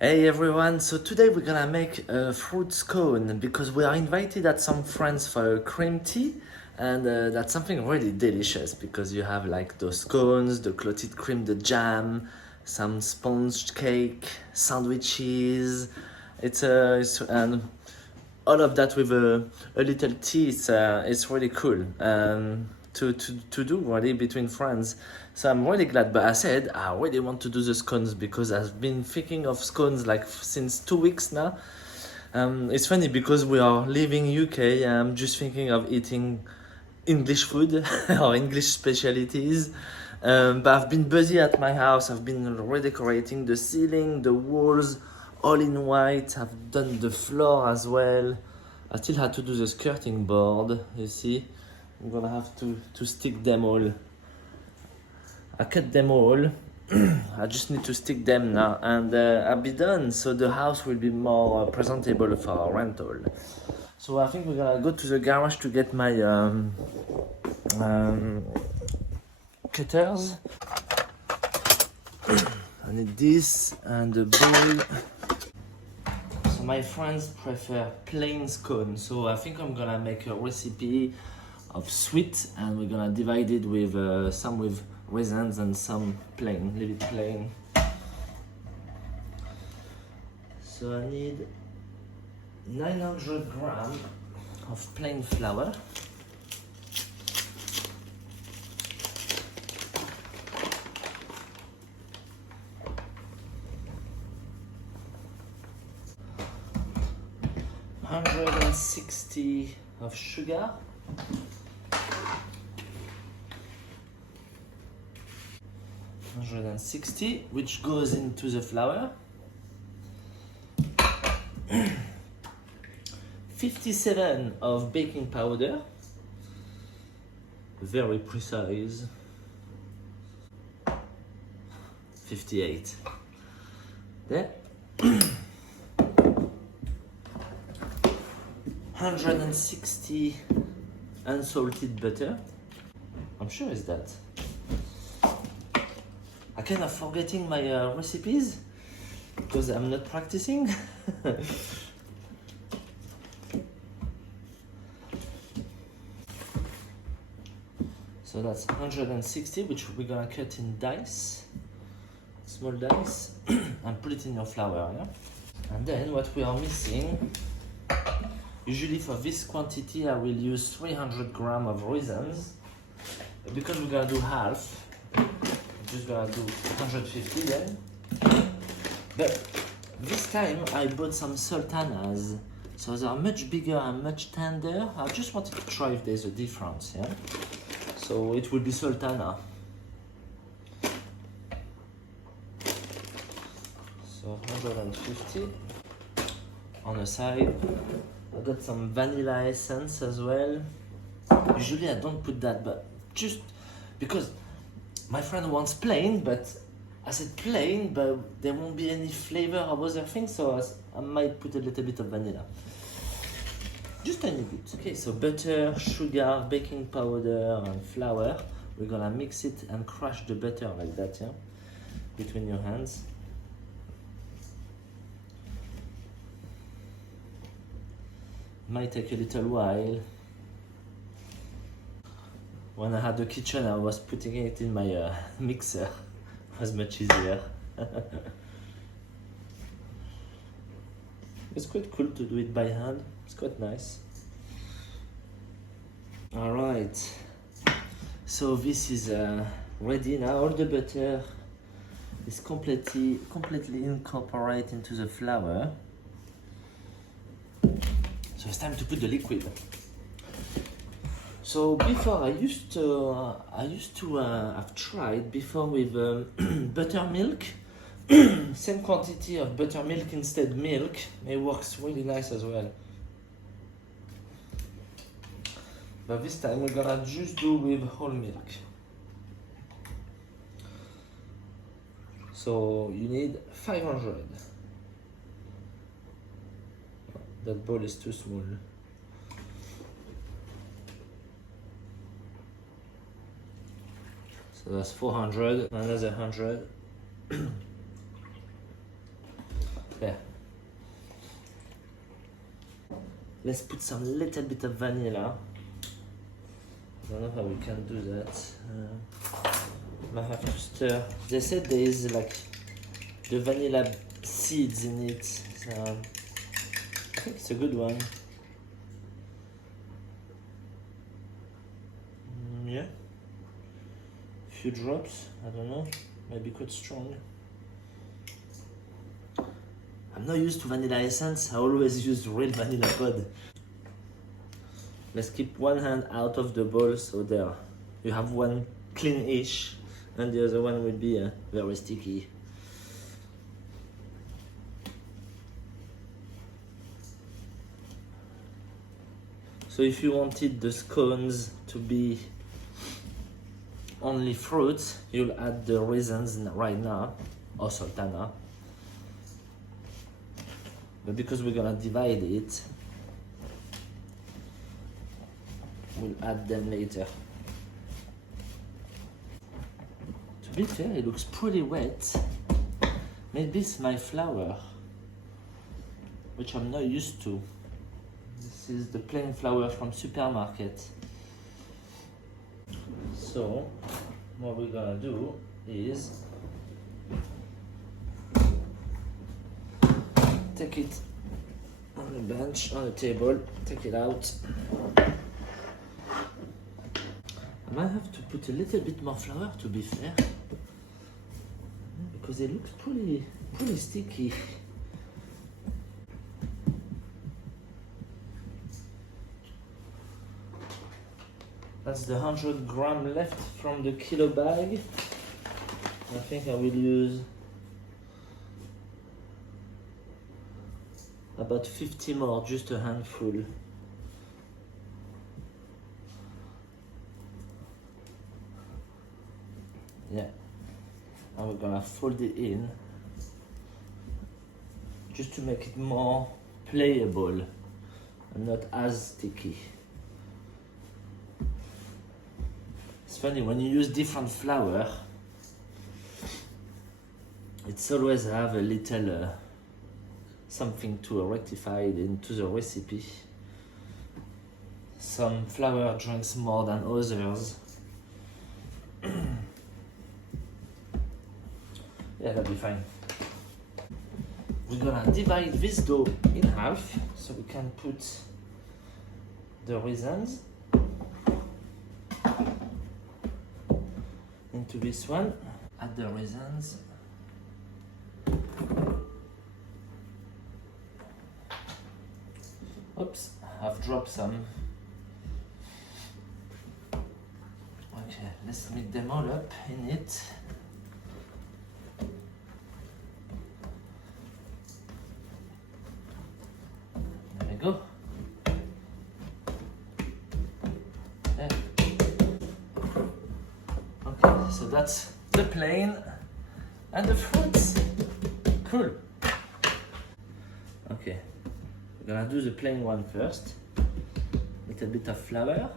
Hey everyone, so today we're gonna make a fruit scone because we are invited at some friends for a cream tea, and that's something really delicious because you have like those scones, the clotted cream, the jam, some sponge cake, sandwiches. And all of that with a little tea. It's really cool to do really between friends. So I'm really glad. But I said I really want to do the scones because I've been thinking of scones like since 2 weeks now. It's funny because we are leaving UK. I'm just thinking of eating English food or English specialties. But I've been busy at my house. I've been redecorating the ceiling, the walls, all in white. I've done the floor as well. I still had to do the skirting board. You see, I'm gonna have to stick them all. I cut them all. I just need to stick them now, and I'll be done. So the house will be more presentable for our rental. So I think we're gonna go to the garage to get my um, cutters. I need this and a bowl. So my friends prefer plain scone, so I think I'm gonna make a recipe of sweet, and we're gonna divide it with some with raisins and some plain, leave it plain. So I need 900 grams of plain flour. $160 of sugar, 160, which goes into the flour. 57 of baking powder, very precise. 58. There. 160 unsalted butter. I'm sure it's that. I kind of forgetting my recipes because I'm not practicing. So that's 160, which we're gonna cut in dice, small dice, and put it in your flour, yeah? And then what we are missing, usually for this quantity I will use 300 grams of raisins. But because we're gonna do half, I'm just gonna do 150 then. But this time I bought some sultanas, so they are much bigger and much tender. I just wanted to try if there's a difference, yeah? So it will be sultana. So 150 on the side. I got some vanilla essence as well. Usually I don't put that, but just because my friend wants plain, but I said plain, but there won't be any flavor or other things, so I might put a little bit of vanilla. Just a little bit. Okay, so butter, sugar, baking powder, and flour. We're gonna mix it and crush the butter like that, yeah? Between your hands. Might take a little while. When I had the kitchen, I was putting it in my mixer. It was much easier. It's quite cool to do it by hand. It's quite nice. All right. So this is ready now. All the butter is completely incorporated into the flour. So it's time to put the liquid. So before I've tried before with buttermilk. Same quantity of buttermilk instead milk. It works really nice as well. But this time we're gonna just do with whole milk. So you need 500. That bowl is too small. So that's 400, another 100. fair. Let's put some little bit of vanilla. I don't know how we can do that. Might have to stir. They said there is like the vanilla seeds in it, so I think it's a good one. Yeah, a few drops. I don't know, maybe quite strong. I'm not used to vanilla essence. I always use real vanilla pod. Let's keep one hand out of the bowl, so there you have one clean-ish, and the other one will be very sticky. So if you wanted the scones to be only fruits, you'll add the raisins right now, or sultana. But because we're gonna divide it, we'll add them later. To be fair, it looks pretty wet. Maybe it's my flour, which I'm not used to. This is the plain flour from supermarket. So, what we're gonna do is take it on the bench, on the table, take it out. I might have to put a little bit more flour, to be fair, because it looks pretty sticky. That's the 100 gram left from the kilo bag. I think I will use about 50 more, just a handful. Yeah, and we're gonna fold it in just to make it more playable and not as sticky. It's funny, when you use different flour, it's always have a little something to rectify it into the recipe. Some flour drinks more than others. Yeah, that'll be fine. We're gonna divide this dough in half so we can put the raisins into this one. Add the raisins. Oops, I've dropped some. Okay, let's mix them all up in it. There we go. Yeah. Okay, so that's the plain and the fruits. Cool. Okay. We're gonna do the plain one first. Little bit of flour.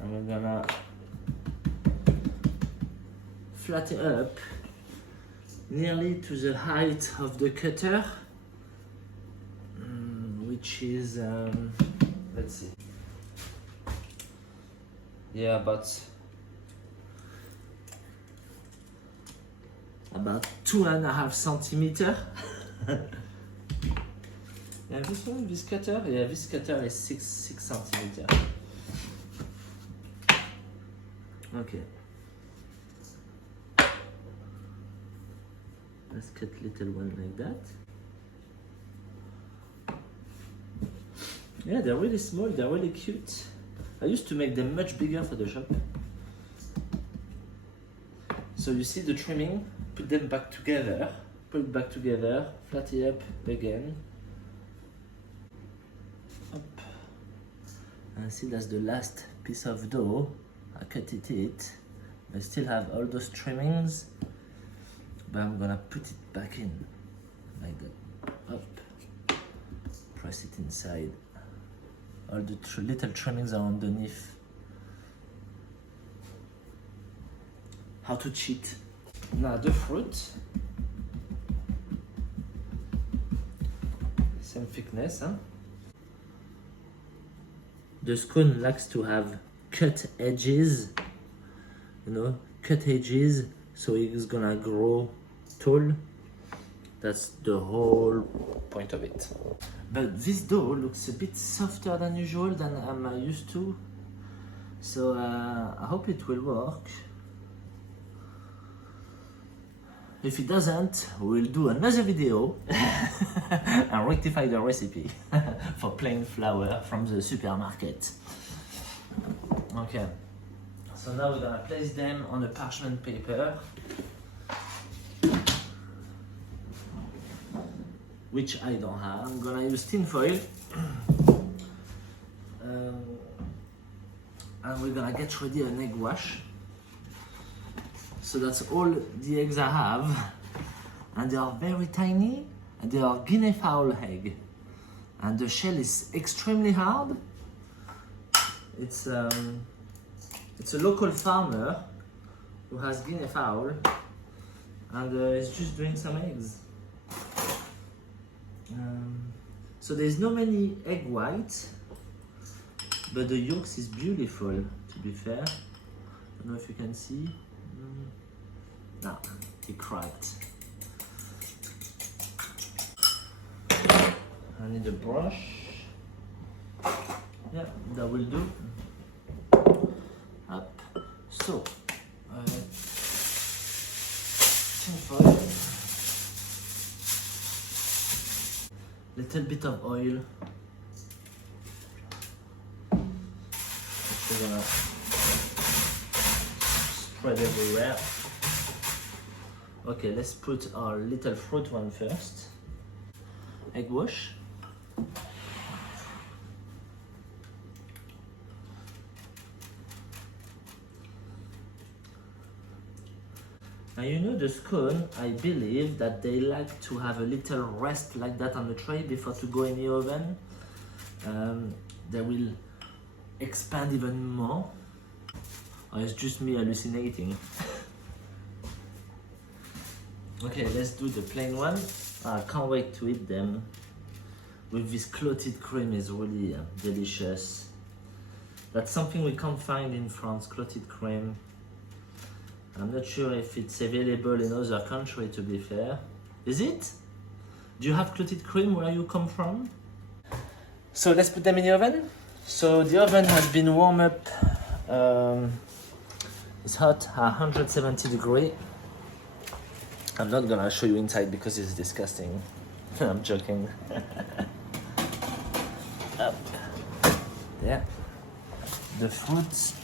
And we're gonna flatten up nearly to the height of the cutter, which is, let's see. Yeah, about 2.5 centimeters. Yeah, this one, this cutter, yeah, this cutter is 6 centimeters. Okay. Let's cut little one like that. Yeah, they're really small, they're really cute. I used to make them much bigger for the shop. So you see the trimming, put them back together, put it back together, flatten it up again. Up. And see, that's the last piece of dough. I cut it. I still have all those trimmings, but I'm gonna put it back in, like that. Up. Press it inside. All the little trimmings are underneath. how to cheat. Now the fruit, same thickness, huh? The scone likes to have cut edges, cut edges, so it's gonna grow tall. That's the whole point of it. But this dough looks a bit softer than usual, than I'm used to. So I hope it will work. If it doesn't, we'll do another video and rectify the recipe for plain flour from the supermarket. Okay, so now we're gonna place them on a parchment paper, which I don't have. I'm gonna use tin foil. And we're gonna get ready an egg wash. So that's all the eggs I have. And they are very tiny, and they are Guinea fowl egg. And the shell is extremely hard. It's a local farmer who has Guinea fowl, and is just doing some eggs. So there's no many egg whites, but the yolks is beautiful, to be fair. I don't know if you can see. No, it cracked. I need a brush. Yeah, that will do. Up. So, tin foil. Little bit of oil. We're gonna spread everywhere. Okay, let's put our little fruit one first. Egg wash. Now the scone, I believe that they like to have a little rest like that on the tray before to go in the oven. They will expand even more. Or it's just me hallucinating. Okay, let's do the plain one. I can't wait to eat them. With this clotted cream is really delicious. That's something we can't find in France, clotted cream. I'm not sure if it's available in other countries, to be fair. Is it? Do you have clotted cream where you come from? So let's put them in the oven. So the oven has been warmed up. It's hot at 170 degrees. I'm not gonna show you inside because it's disgusting. I'm joking. Up. There. The fruits.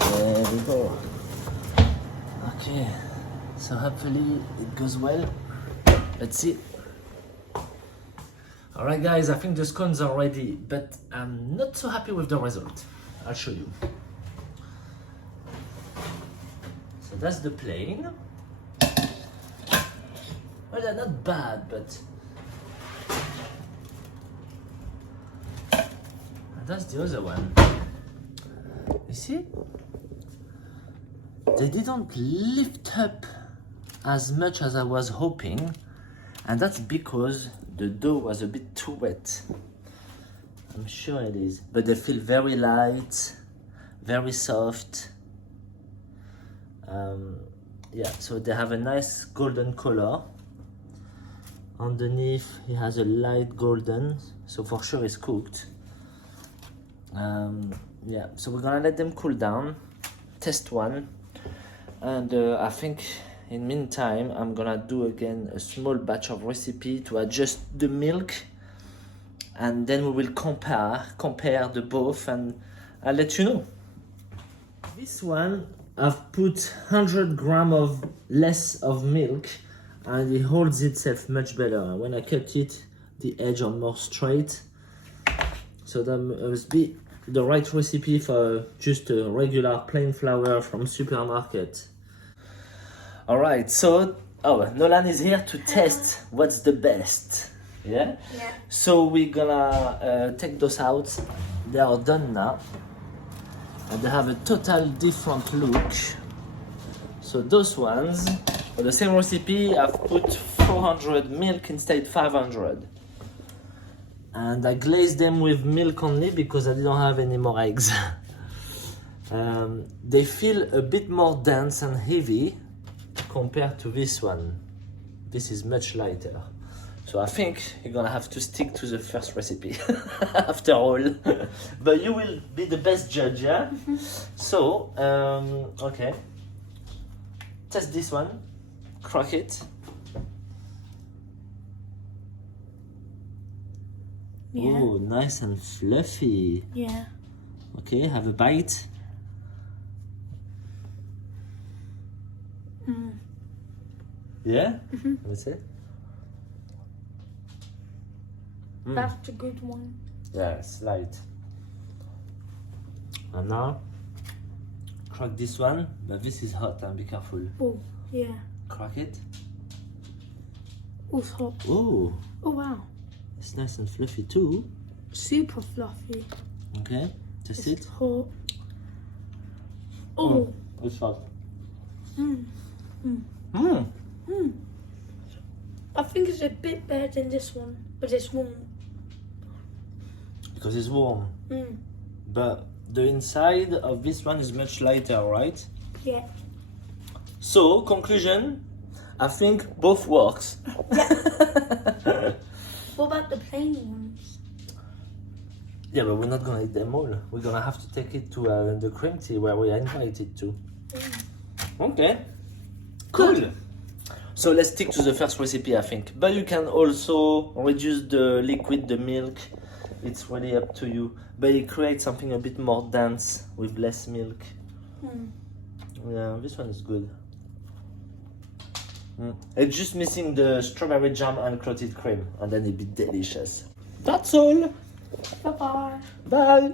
There we go. Okay. So hopefully it goes well. Let's see. Alright guys, I think the scones are ready, but I'm not so happy with the result. I'll show you. So that's the plain. Well, they're not bad, but that's the other one. You see? They didn't lift up as much as I was hoping, and that's because the dough was a bit too wet. I'm sure it is, but they feel very light, very soft. Yeah, so they have a nice golden color. Underneath it has a light golden, so for sure it's cooked. Yeah, so we're gonna let them cool down, test one, and I think in meantime I'm gonna do again a small batch of recipe to adjust the milk, and then we will compare the both, and I'll let you know. This one I've put 100 grams of less of milk, and it holds itself much better. When I cut it, the edge are more straight. So that must be the right recipe for just a regular plain flour from supermarket. All right, so Nolan is here to test what's the best. Yeah? Yeah. So we're gonna take those out. They are done now. And they have a total different look. So those ones, for the same recipe, I've put 400 milk instead 500. And I glazed them with milk only because I didn't have any more eggs. They feel a bit more dense and heavy compared to this one. This is much lighter. So I think you're gonna have to stick to the first recipe after all. But you will be the best judge, yeah? So, okay. Test this one. Crack it. Yeah. Oh, nice and fluffy. Yeah. Okay, have a bite. Yeah? Let's see. That's a good one. Yeah, it's light. And now, crack this one, but this is hot, and be careful. Oh, yeah. Crack it. Oh, it's hot. Oh, Oh, wow. it's nice and fluffy too. Super fluffy. Okay, test It's it. hot. Oh. It's hot. Mm. I think it's a bit better than this one, but it's warm. Because it's warm. Mm. But the inside of this one is much lighter, right? Yeah. So, conclusion, I think both works. What about the plain ones? Yeah, but we're not gonna eat them all. We're gonna have to take it to the cream tea where we are invited to. Okay, cool. So let's stick to the first recipe, I think. But you can also reduce the liquid, the milk. It's really up to you. But it creates something a bit more dense with less milk. Yeah, this one is good. It's just missing the strawberry jam and clotted cream, and then it'll be delicious. That's all. Bye-bye. Bye.